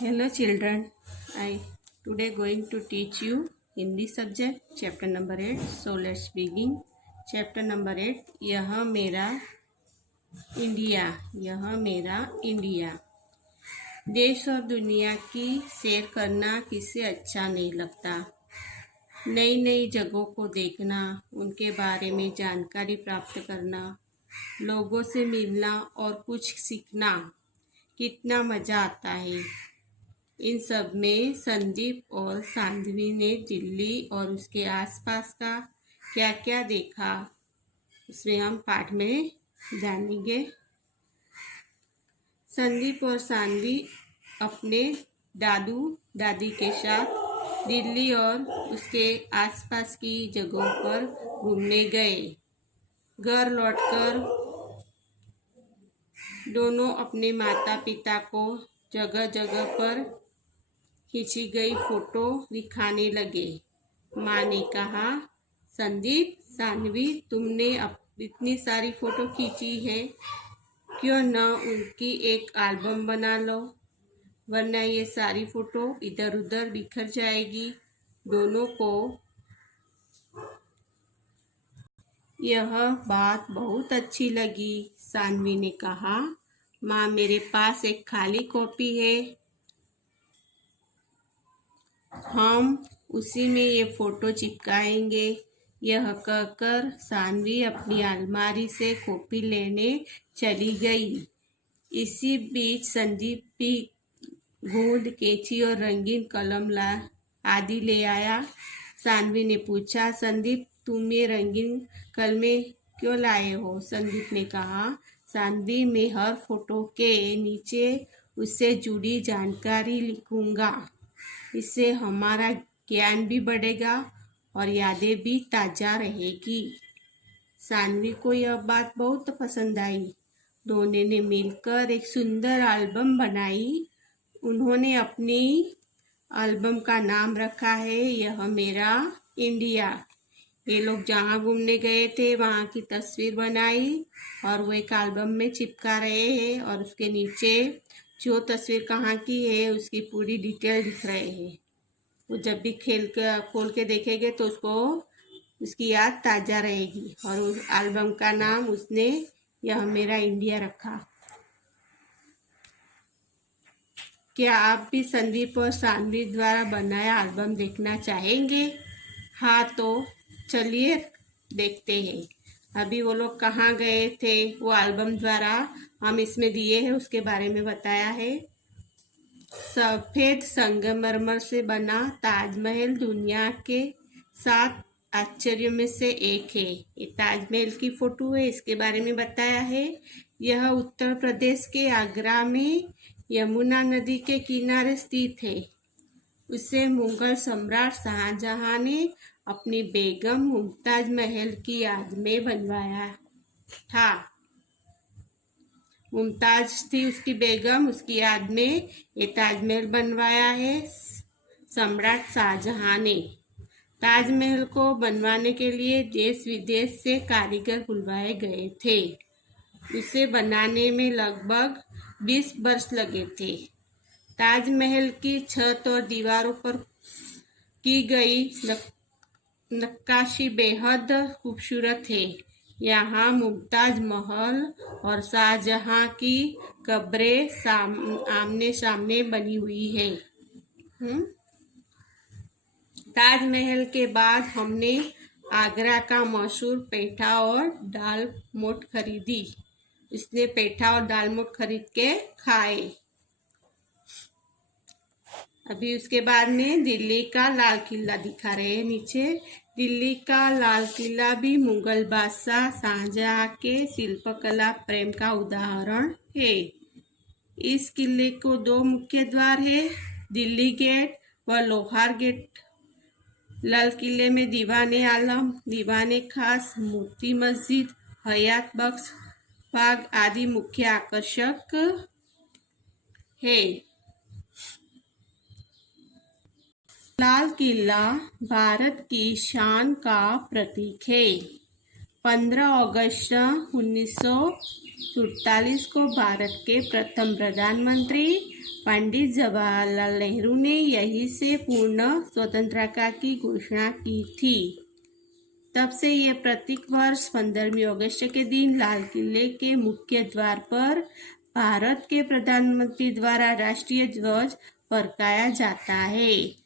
Hello children, I today going to teach you Hindi subject chapter number 8. So let's begin. Chapter number 8. यह मेरा India, यह मेरा India. देश और दुनिया की सैर करना किसे अच्छा नहीं लगता। नई नई जगहों को देखना, उनके बारे में जानकारी प्राप्त करना, लोगों से मिलना और कुछ सीखना कितना मज़ा आता है। इन सब में संदीप और सान्वी ने दिल्ली और उसके आसपास का क्या क्या देखा, उसमें हम पाठ में जानेंगे। संदीप और सान्वी अपने दादू दादी के साथ दिल्ली और उसके आसपास की जगहों पर घूमने गए। घर लौटकर दोनों अपने माता पिता को जगह जगह पर खींची गई फोटो दिखाने लगे। माँ ने कहा, संदीप, सान्वी, तुमने इतनी सारी फोटो खींची है, क्यों न उनकी एक एल्बम बना लो, वरना ये सारी फोटो इधर उधर बिखर जाएगी। दोनों को यह बात बहुत अच्छी लगी। सान्वी ने कहा, माँ, मेरे पास एक खाली कॉपी है, हम उसी में ये फोटो चिपकाएंगे। यह कहकर सान्वी अपनी अलमारी से कॉपी लेने चली गई। इसी बीच संदीप भी गोंद, कैंची और रंगीन कलम आदि ले आया। सान्वी ने पूछा, संदीप, तुम ये रंगीन कलमें क्यों लाए हो? संदीप ने कहा, सान्वी, मैं हर फोटो के नीचे उससे जुड़ी जानकारी लिखूंगा। इससे हमारा ज्ञान भी बढ़ेगा और यादें भी ताज़ा रहेगी। सान्वी को यह बात बहुत पसंद आई। दोनों ने मिलकर एक सुंदर एल्बम बनाई। उन्होंने अपनी एल्बम का नाम रखा है, यह मेरा इंडिया। ये लोग जहाँ घूमने गए थे वहाँ की तस्वीर बनाई और वो एक एल्बम में चिपका रहे हैं और उसके नीचे जो तस्वीर कहाँ की है उसकी पूरी डिटेल दिख रहे हैं। वो जब भी खोल के देखेंगे तो उसको उसकी याद ताज़ा रहेगी। और उस एल्बम का नाम उसने यह मेरा इंडिया रखा। क्या आप भी संदीप और सान्वी द्वारा बनाया एल्बम देखना चाहेंगे? हाँ, तो चलिए देखते हैं। अभी वो लोग कहाँ गए थे, वो एल्बम द्वारा हम इसमें दिए हैं उसके बारे में बताया है। सफेद संगमरमर से बना ताजमहल दुनिया के 7 आश्चर्यों में से एक है। ये ताजमहल की फोटो है, इसके बारे में बताया है। यह उत्तर प्रदेश के आगरा में यमुना नदी के किनारे स्थित है। उसे मुगल सम्राट शाहजहां ने अपनी बेगम मुमताज महल की याद में बनवाया था। मुमताज थी उसकी बेगम, उसकी याद में ये ताजमहल बनवाया है सम्राट शाहजहां ने। ताजमहल को बनवाने के लिए देश विदेश से कारीगर बुलवाए गए थे। उसे बनाने में लगभग 20 वर्ष लगे थे। ताजमहल की छत और दीवारों पर की गई नक्काशी बेहद खूबसूरत है। यहाँ मुमताज महल और शाहजहां की कब्रें आमने सामने बनी हुई है। ताजमहल के बाद हमने आगरा का मशहूर पेठा और दाल मोठ खरीदी। इसने पेठा और दाल मोठ खरीद के खाए। अभी उसके बाद में दिल्ली का लाल किला दिखा रहे हैं नीचे। दिल्ली का लाल किला भी मुगल बादशाह शाहजहां के शिल्पकला प्रेम का उदाहरण है। इस किले को 2 मुख्य द्वार है, दिल्ली गेट व लोहार गेट। लाल किले में दीवाने आलम, दीवाने खास, मोती मस्जिद, हयात बख्श बाग आदि मुख्य आकर्षक है। लाल किला भारत की शान का प्रतीक है। 15 अगस्त 1947 को भारत के प्रथम प्रधानमंत्री पंडित जवाहरलाल नेहरू ने यहीं से पूर्ण स्वतंत्रता की घोषणा की थी। तब से ये प्रत्येक वर्ष 15 अगस्त के दिन लाल किले के मुख्य द्वार पर भारत के प्रधानमंत्री द्वारा राष्ट्रीय ध्वज फहराया जाता है।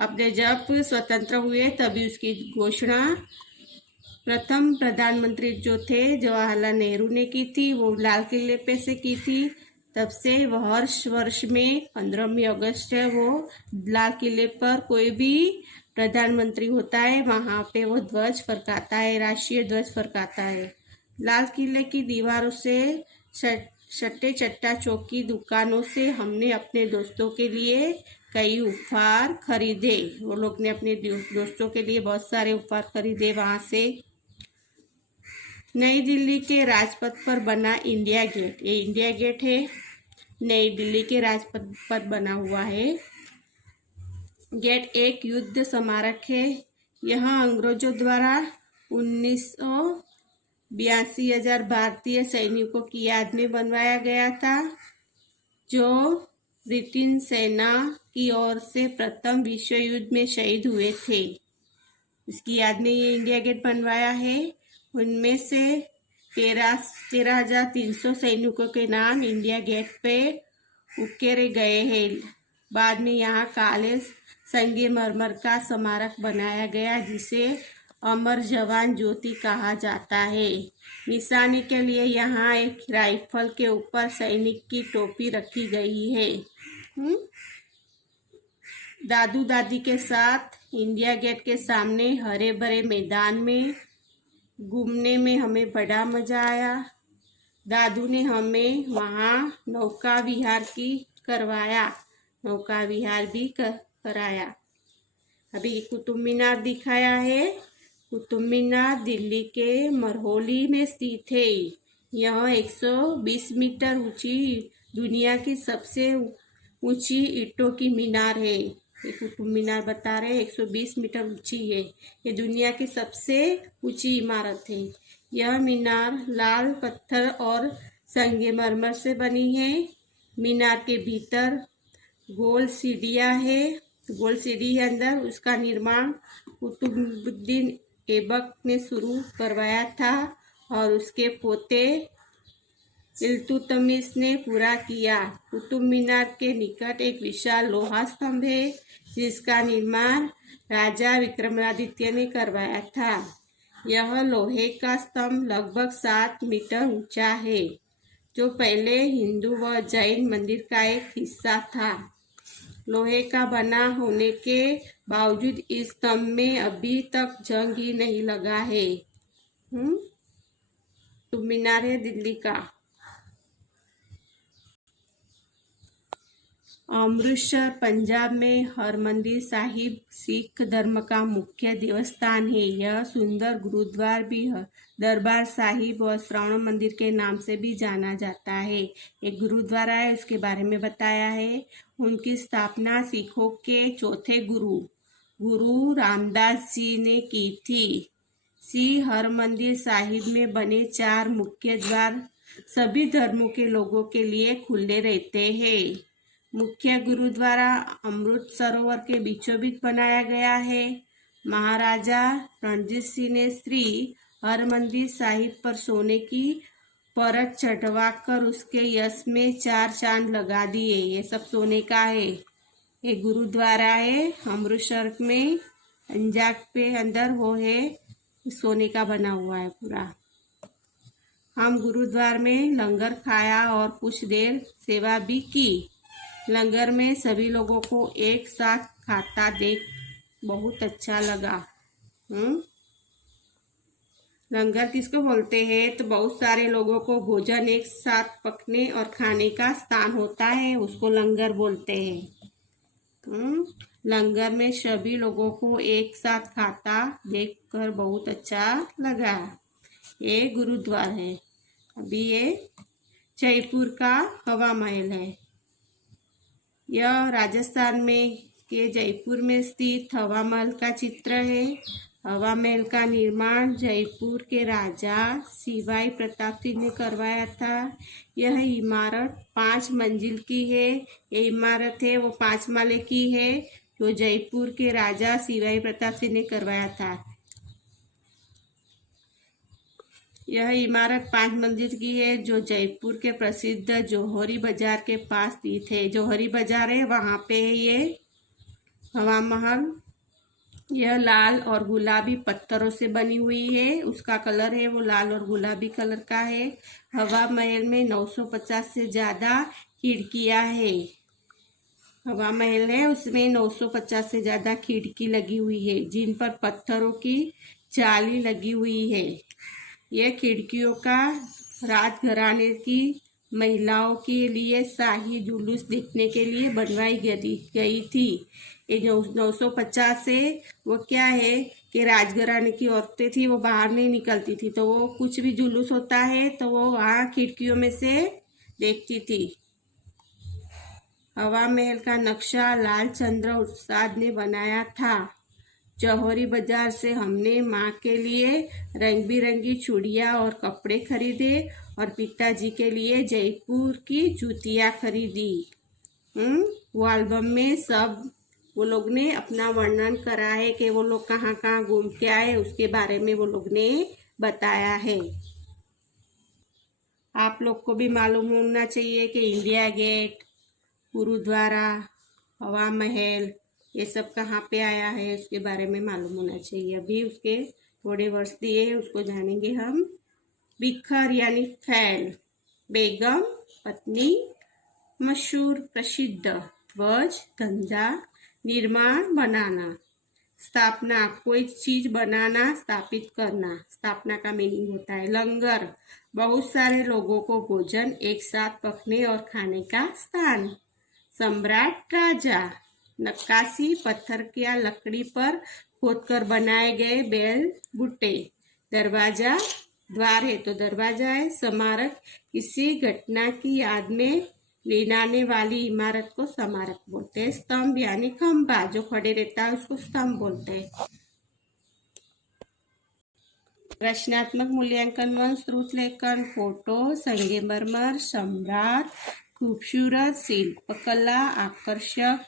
अपने जब स्वतंत्र हुए तभी उसकी घोषणा प्रथम प्रधानमंत्री जो थे जवाहरलाल नेहरू ने की थी, वो लाल किले पे से की थी। तब से वर्ष में 15 अगस्त है वो लाल किले पर कोई भी प्रधानमंत्री होता है वहाँ पे वो ध्वज फरकाता है, राष्ट्रीय ध्वज फरकाता है। लाल किले की दीवारों से सट्टे चट्टा चौक की दुकानों से हमने अपने दोस्तों के लिए कई उपहार खरीदे। वो लोग ने अपने दोस्तों के लिए बहुत सारे उपहार खरीदे वहाँ से। नई दिल्ली के राजपथ पर बना इंडिया गेट, ये इंडिया गेट है, नई दिल्ली के राजपथ पर बना हुआ है। गेट एक युद्ध स्मारक है। यहाँ अंग्रेजों द्वारा 1982,000 भारतीय सैनिकों की याद में बनवाया गया था, जो ब्रिटेन सेना की ओर से प्रथम विश्व युद्ध में शहीद हुए थे। इसकी याद में ये इंडिया गेट बनवाया है। उनमें से 13,300 सैनिकों के नाम इंडिया गेट पे उकेरे गए हैं। बाद में यहाँ काले संगमरमर का स्मारक बनाया गया, जिसे अमर जवान ज्योति कहा जाता है। निशानी के लिए यहाँ एक राइफल के ऊपर सैनिक की टोपी रखी गई है। दादू दादी के साथ इंडिया गेट के सामने हरे भरे मैदान में घूमने में हमें बड़ा मजा आया। दादू ने हमें वहाँ नौका विहार भी कराया। अभी कुतुब मीनार दिखाया है। कुतुब मीनार दिल्ली के मरहौली में स्थित है। यह 120 मीटर ऊंची दुनिया की सबसे ऊंची ईंटों की मीनार है। ये कुतुब मीनार बता रहे 120 मीटर ऊंची है। ये दुनिया की सबसे ऊंची इमारत है। यह मीनार लाल पत्थर और संगमरमर से बनी है। मीनार के भीतर गोल सीढ़ियाँ है। गोल सीढ़ी है अंदर। उसका निर्माण कुतुबुद्दीन ऐबक ने शुरू करवाया था और उसके पोते इल्तुतमिश ने पूरा किया। कुतुब मीनार के निकट एक विशाल लोहा स्तंभ है, जिसका निर्माण राजा विक्रमादित्य ने करवाया था। यह लोहे का स्तंभ लगभग 7 मीटर ऊंचा है, जो पहले हिंदू व जैन मंदिर का एक हिस्सा था। लोहे का बना होने के बावजूद इस स्तंभ में अभी तक जंग ही नहीं लगा है। कुतुब मीनार है दिल्ली का। अमृतसर पंजाब में हरमंदिर साहिब सिख धर्म का मुख्य देवस्थान है। यह सुंदर गुरुद्वार भी दरबार साहिब और श्रवण मंदिर के नाम से भी जाना जाता है। एक गुरुद्वारा है, उसके बारे में बताया है। उनकी स्थापना सिखों के चौथे गुरु रामदास जी ने की थी। श्री हरमंदिर साहिब में बने 4 मुख्य द्वार सभी धर्मों के लोगों के लिए खुले रहते हैं। मुख्य गुरुद्वारा अमृत सरोवर के बीचों बीच बनाया गया है। महाराजा रणजीत सिंह ने श्री हरमंदिर साहिब पर सोने की परत चढ़वाकर उसके यश में 4 चांद लगा दिए। ये सब सोने का है। ये गुरुद्वारा है अमृतसर में, पंजाब पे अंदर वो है, सोने का बना हुआ है पूरा। हम गुरुद्वार में लंगर खाया और कुछ देर सेवा भी की। लंगर में सभी लोगों को एक साथ खाता देख बहुत अच्छा लगा। लंगर किसको बोलते हैं? तो बहुत सारे लोगों को भोजन एक साथ पकने और खाने का स्थान होता है, उसको लंगर बोलते हैं। लंगर में सभी लोगों को एक साथ खाता देखकर बहुत अच्छा लगा। ये गुरुद्वार है। अभी ये जयपुर का हवा महल है। यह राजस्थान में के जयपुर में स्थित हवा महल का चित्र है। हवा महल का निर्माण जयपुर के राजा शिवाई प्रताप सिंह ने करवाया था। यह इमारत 5 मंजिल की है। ये इमारत है वो 5 माले की है, जो जयपुर के राजा शिवाई प्रताप सिंह ने करवाया था। यह इमारत 5 मंजिल की है, जो जयपुर के प्रसिद्ध जौहरी बाजार के पास स्थित है। जौहरी बाजार है, वहाँ पे है ये हवा महल। यह लाल और गुलाबी पत्थरों से बनी हुई है। उसका कलर है वो लाल और गुलाबी कलर का है। हवा महल में 950 से ज़्यादा खिड़कियां है। हवा महल है उसमें 950 से ज़्यादा खिड़की लगी हुई है, जिन पर पत्थरों की जाली लगी हुई है। यह खिड़कियों का राजघराने की महिलाओं के लिए शाही जुलूस देखने के लिए बनवाई गई थी। ये 950 से वो क्या है कि राजघराने की औरतें थी, वो बाहर नहीं निकलती थी, तो वो कुछ भी जुलूस होता है तो वो वहाँ खिड़कियों में से देखती थी। हवा महल का नक्शा लालचंद्र उस्ताद ने बनाया था। जौहरी बाजार से हमने माँ के लिए रंग बिरंगी चूड़ियाँ और कपड़े खरीदे और पिताजी के लिए जयपुर की जूतियाँ खरीदी। वो एल्बम में सब वो लोग ने अपना वर्णन करा है कि वो लोग कहाँ कहाँ घूम के आए, उसके बारे में वो लोग ने बताया है। आप लोग को भी मालूम होना चाहिए कि इंडिया गेट, गुरुद्वारा, हवा महल ये सब कहाँ पे आया है, उसके बारे में मालूम होना चाहिए। अभी उसके थोड़े वर्ष दिए हैं, उसको जानेंगे हम। बिखर यानी फैल, बेगम पत्नी, मशहूर प्रसिद्ध, ध्वज धंधा, निर्माण बनाना, स्थापना कोई चीज बनाना, स्थापित करना, स्थापना का मीनिंग होता है। लंगर बहुत सारे लोगों को भोजन एक साथ पकने और खाने का स्थान। सम्राट राजा, नक्काशी पत्थर या लकड़ी पर खोदकर बनाए गए बेल बूटे। दरवाजा द्वार है तो दरवाजा है। स्मारक किसी घटना की याद में लिनाने वाली इमारत को स्मारक बोलते हैं। स्तंभ यानी खंभा जो खड़े रहता है उसको स्तंभ बोलते हैं। रचनात्मक मूल्यांकन व श्रुत लेखन, फोटो, संगमरमर, सम्राट, खूबसूरत शिल्पकला, आकर्षक,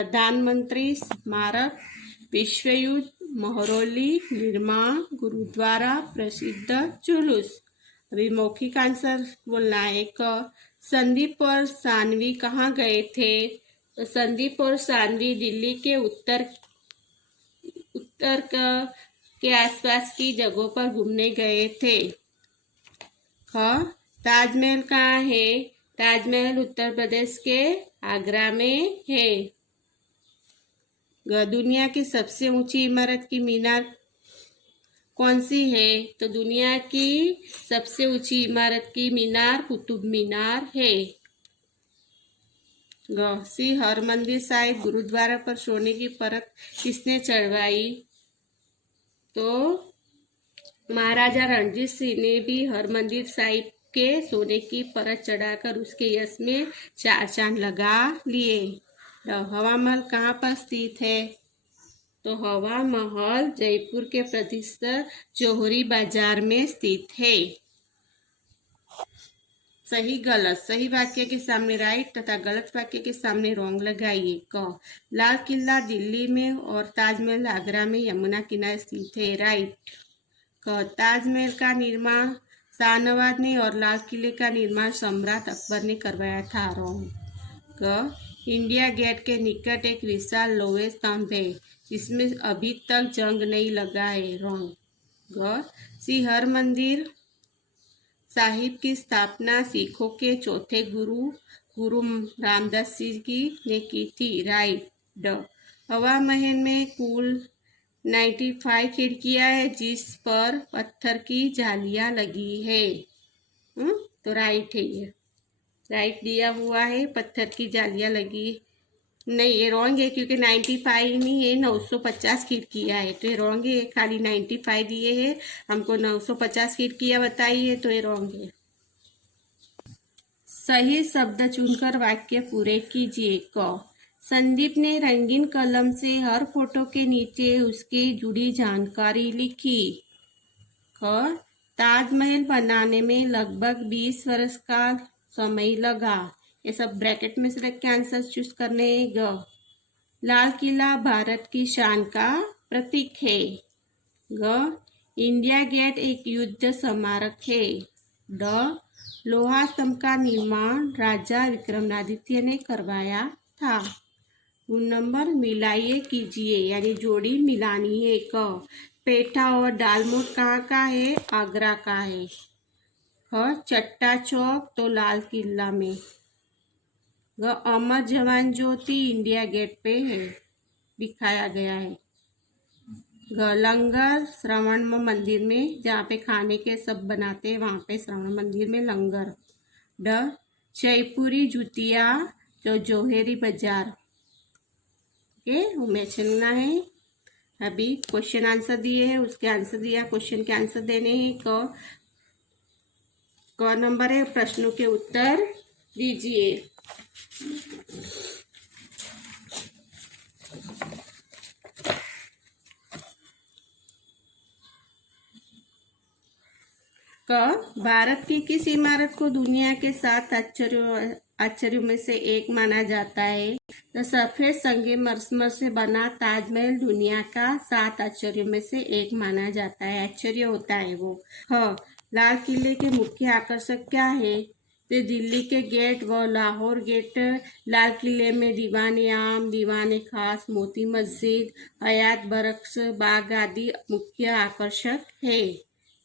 प्रधानमंत्री स्मारक, विश्व युद्ध, महरौली, निर्माण, गुरुद्वारा, प्रसिद्ध जुलूस। अभी मौखिक आंसर बोलना है। संदीप और सानवी कहाँ गए थे? तो संदीप और सानवी दिल्ली के उत्तर के आसपास की जगहों पर घूमने गए थे। ताजमहल कहाँ है? ताजमहल उत्तर प्रदेश के आगरा में है। दुनिया की सबसे ऊंची इमारत की मीनार कौन सी है? तो दुनिया की सबसे ऊंची इमारत की मीनार कुतुब मीनार है। हरमंदिर साहिब गुरुद्वारा पर सोने की परत किसने चढ़वाई? तो महाराजा रणजीत सिंह ने भी हरमंदिर साहिब के सोने की परत चढ़ाकर उसके यश में 4 चांद लगा लिए। हवा महल कहाँ पर स्थित है? तो हवा महल जयपुर के प्रसिद्ध जौहरी बाजार में स्थित है। सही गलत, सही वाक्य के सामने राइट तथा गलत वाक्य के सामने रॉन्ग लगाइए। लाल किला दिल्ली में और ताजमहल आगरा में यमुना किनारे स्थित है। राइट। ताजमहल का निर्माण शाहनवाज ने और लाल किले का निर्माण सम्राट अकबर ने करवाया था। रॉन्ग। इंडिया गेट के निकट एक विशाल लोहे स्तंभ है, जिसमें अभी तक जंग नहीं लगा है। रॉन्ग। हरमंदिर साहिब की स्थापना सिखों के चौथे गुरु रामदास जी की ने की थी। राइट। हवा महल में कुल 95 खिड़कियां है, जिस पर पत्थर की जालियां लगी है। तो राइट है, ये राइट दिया हुआ है, पत्थर की जालियां लगी नहीं। ये रॉन्ग है क्योंकि 95 नहीं है, 950 खिड़कियां है, तो ये रॉन्ग है। खाली 95 दिए है, हमको 950 खिड़कियां बताई है, तो ये रॉन्ग है। सही शब्द चुनकर वाक्य पूरे कीजिए। संदीप ने रंगीन कलम से हर फोटो के नीचे उसकी जुड़ी जानकारी लिखी। ख ताजमहल बनाने में लगभग 20 वर्ष का समय लगा। ये सब ब्रैकेट में से रख के आंसर चूज करने। ग लाल किला भारत की शान का प्रतीक है। ग इंडिया गेट एक युद्ध स्मारक है। ड लोहा स्तंभ का निर्माण राजा विक्रमादित्य ने करवाया था। 2 नंबर मिलाइए कीजिए यानी जोड़ी मिलानी है। क पेठा और दालमोट कहाँ का है? आगरा का है। ख चट्टा चौक तो लाल किला में। ग अमर जवान ज्योति इंडिया गेट पे है, दिखाया गया है। ग लंगर श्रवण मंदिर में, जहाँ पे खाने के सब बनाते हैं वहाँ पे श्रवण मंदिर में लंगर। ड जयपुरी जुतिया जो जोहेरी बाजार के वो मैचना है। अभी क्वेश्चन आंसर दिए हैं, उसके आंसर दिया, क्वेश्चन के आंसर देने हैं। क नंबर है, प्रश्नों के उत्तर दीजिए। क भारत की किस इमारत को दुनिया के 7 आश्चर्यों में से एक माना जाता है? तो सफेद संगमरमर से बना ताजमहल दुनिया का 7 आश्चर्यों में से एक माना जाता है। आश्चर्य होता है वो। हाँ, लाल किले के मुख्य आकर्षक क्या है? तो दिल्ली के गेट व लाहौर गेट। लाल किले में दीवाने आम, दीवाने खास, मोती मस्जिद, हयात बरक्स बाग आदि मुख्य आकर्षक है।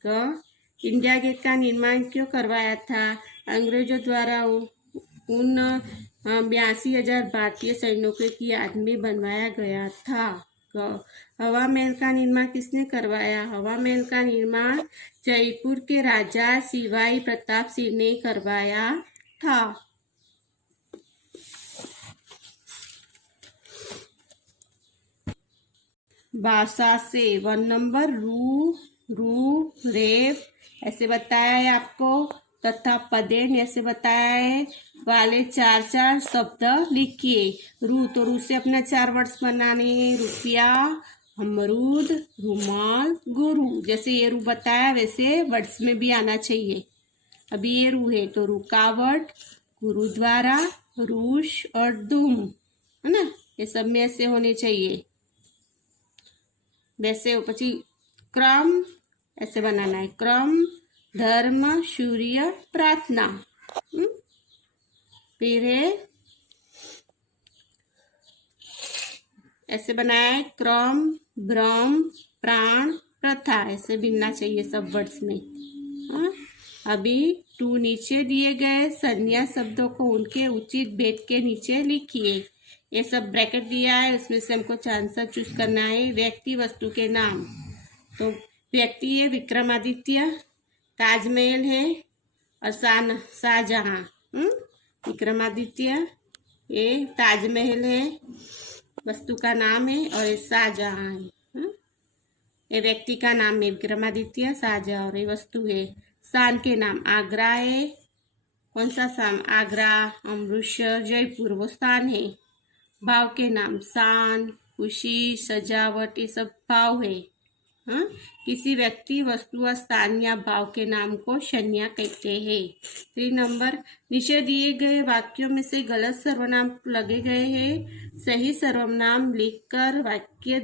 क इंडिया गेट का निर्माण क्यों करवाया था? अंग्रेजों द्वारा उन 82,000 भारतीय सैनिकों की याद में बनवाया गया था। हवा महल का निर्माण किसने करवाया? हवा महल का निर्माण जयपुर के राजा शिवाई प्रताप सिंह ने करवाया था। भाषा से 1 नंबर रू रेप ऐसे बताया है आपको, तथा पदेन ऐसे बताया है। वाले 4 शब्द लिखिए। रू तो रू से अपना 4 वर्ड्स बनाने हैं। रुपया, अमरूद, रुमाल, गुरु। जैसे ये रू बताया वैसे वर्ड्स में भी आना चाहिए। अभी ये रू है तो रुकावट, गुरुद्वारा, रूश और दुम, है ना, ये सब में ऐसे होने चाहिए। वैसे पची क्रम ऐसे बनाना है। क्रम, धर्म, सूर्य, प्रार्थना। फिर है ऐसे बनाया है। क्रम, ब्रह्म, प्राण, प्रथा। ऐसे बिनना चाहिए सब वर्ड्स में। अभी 2 नीचे दिए गए संज्ञा शब्दों को उनके उचित भेद के नीचे लिखिए। ये सब ब्रैकेट दिया है, उसमें से हमको आंसर चूज करना है। व्यक्ति वस्तु के नाम, तो व्यक्ति है विक्रमादित्य, ताजमहल है और शाहजहां। विक्रमादित्य ये ताजमहल है, वस्तु का नाम है, और ये शाहजहां है। ये व्यक्ति का नाम है विक्रमादित्य, शाहजहां, और ये वस्तु है। स्थान के नाम आगरा है। कौन सा स्थान? आगरा, अमृतसर, जयपुर वो स्थान है। भाव के नाम शान, खुशी, सजावट, ये सब भाव है। हाँ, किसी व्यक्ति, वस्तु या स्थान या भाव के नाम को संज्ञा कहते हैं। 3 नंबर, नीचे दिए गए वाक्यों में से गलत सर्वनाम लगे गए हैं। सही सर्वनाम लिखकर वाक्य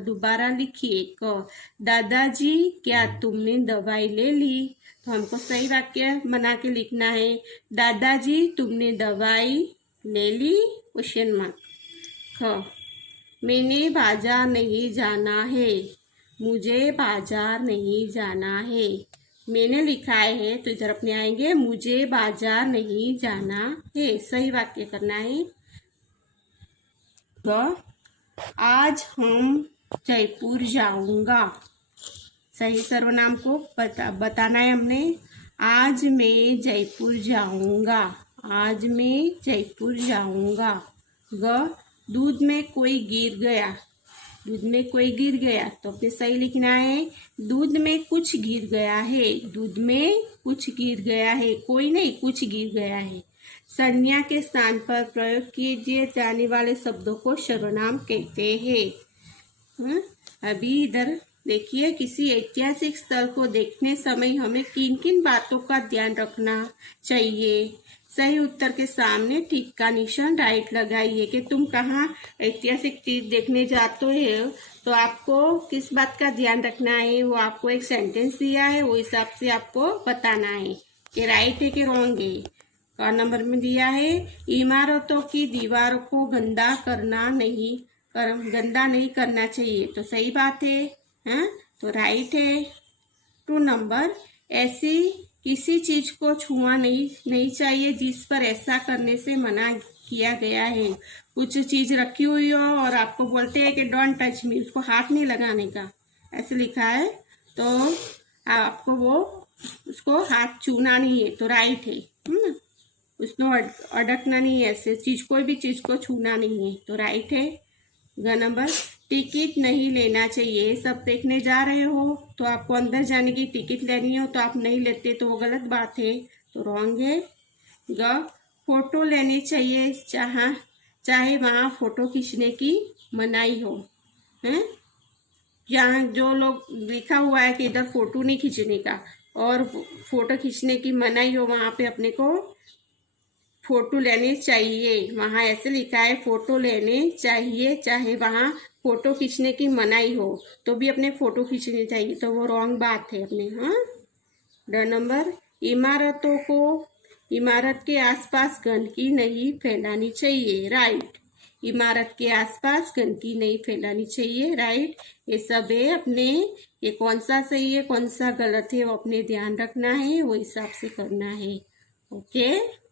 दोबारा लिखिए। क दादाजी क्या तुमने दवाई ले ली? तो हमको सही वाक्य बना के लिखना है। दादाजी तुमने दवाई ले ली? Question mark. ख मैंने बाजार नहीं जाना है। मुझे बाजार नहीं जाना है। मैंने लिखा है तो इधर अपने आएंगे मुझे बाजार नहीं जाना है। सही वाक्य करना है। आज हम जयपुर जाऊंगा। सही सर्वनाम को बताना है हमने। आज मैं जयपुर जाऊंगा। आज मैं जयपुर जाऊंगा। ग दूध में कोई गिर गया। दूध में कोई गिर गया तो फिर सही लिखना है दूध में कुछ गिर गया है। दूध में कुछ गिर गया है, कोई नहीं, कुछ गिर गया है। संज्ञा के स्थान पर प्रयोग किए जाने वाले शब्दों को सर्वनाम कहते हैं। अभी इधर देखिए, किसी ऐतिहासिक स्थल को देखने समय हमें किन किन बातों का ध्यान रखना चाहिए। सही उत्तर के सामने टिक का निशान राइट लगाइए कि तुम कहाँ ऐतिहासिक चीज देखने जाते हो, तो आपको किस बात का ध्यान रखना है। वो आपको एक सेंटेंस दिया है, वो हिसाब से आपको बताना है कि राइट है कि रॉन्ग है। का नंबर में दिया है, इमारतों की दीवारों को गंदा नहीं करना चाहिए, तो सही बात है, हाँ? तो राइट है। 2 नंबर, ऐसी किसी चीज को छुआ नहीं चाहिए जिस पर ऐसा करने से मना किया गया है। कुछ चीज रखी हुई हो और आपको बोलते हैं कि डोंट टच मी, उसको हाथ नहीं लगाने का, ऐसे लिखा है, तो आपको वो उसको हाथ छूना नहीं है, तो राइट है। उसको अडकना नहीं है, ऐसे चीज कोई भी चीज को छूना नहीं है, तो राइट है। ग नंबर, टिकट नहीं लेना चाहिए। सब देखने जा रहे हो तो आपको अंदर जाने की टिकट लेनी हो तो आप नहीं लेते, तो वो गलत बात है, तो रॉन्ग है। ग, फोटो लेनी चाहिए चाहे वहाँ फोटो खींचने की मनाही हो, है। यहाँ जो लोग लिखा हुआ है कि इधर फोटो नहीं खींचने का और फोटो खींचने की मनाही हो, वहां पे अपने को फोटो लेने चाहिए। वहां ऐसे लिखा है फोटो लेने चाहिए चाहे वहां फोटो खींचने की मनाही हो, तो भी अपने फोटो खींचनी चाहिए, तो वो रॉन्ग बात है अपने। हाँ। ड नंबर, इमारत के आसपास गंदगी नहीं फैलानी चाहिए, राइट। इमारत के आसपास गंदगी नहीं फैलानी चाहिए, राइट। ये सब है अपने, ये कौन सा सही है कौन सा गलत है वो अपने ध्यान रखना है, वो हिसाब से करना है। ओके।